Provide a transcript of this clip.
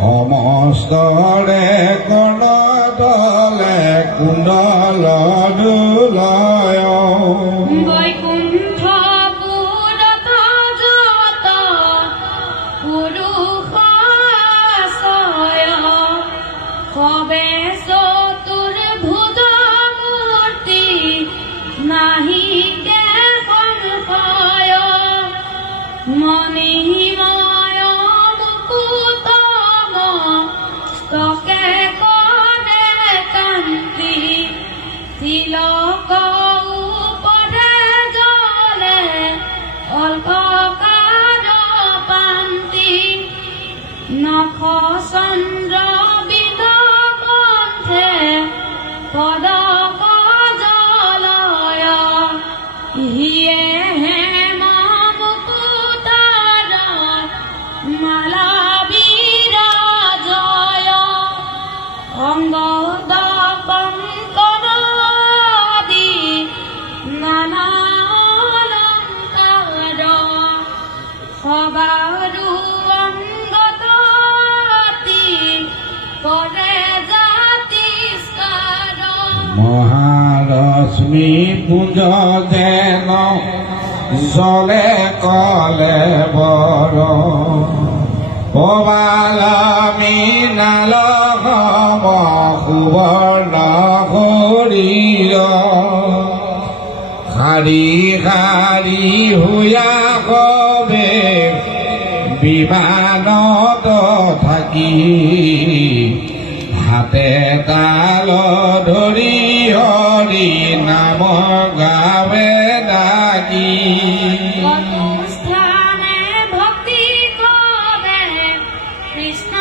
সমস্তৰে কণতলে কুণ্ডল দুলয় বৈকুণ্ঠ পুরত যত পুরুষ আশ্রয় কবে চতুর্ভুজ মূর্তি নাহি সংশয় মণিময় মুকুতম স্তকে করে কান্তি তিলক উপরে জলে অল্পকার পান্তি নখ চন্দ্র বিধ কণ্ঠে পদক জলয় হিয়ে হেম মুকুতার মালা বিরাজয় অঙ্গ কঙ্কণাদি নানা অলঙ্কার সবারু অঙ্গতি করে জাতিস্কার মহারশ্মি পুঞ্জ যেন জলে কলে বৰ পবাল মীনাল সম সুবৰ্ণ শৰীৰ শাৰী শাৰী হুয়া কবে বিমানত থাকি হাতে তাল ধৰি হৰি নাম গাবে ডাকি স্থানে ভক্তি করে কৃষ্ণ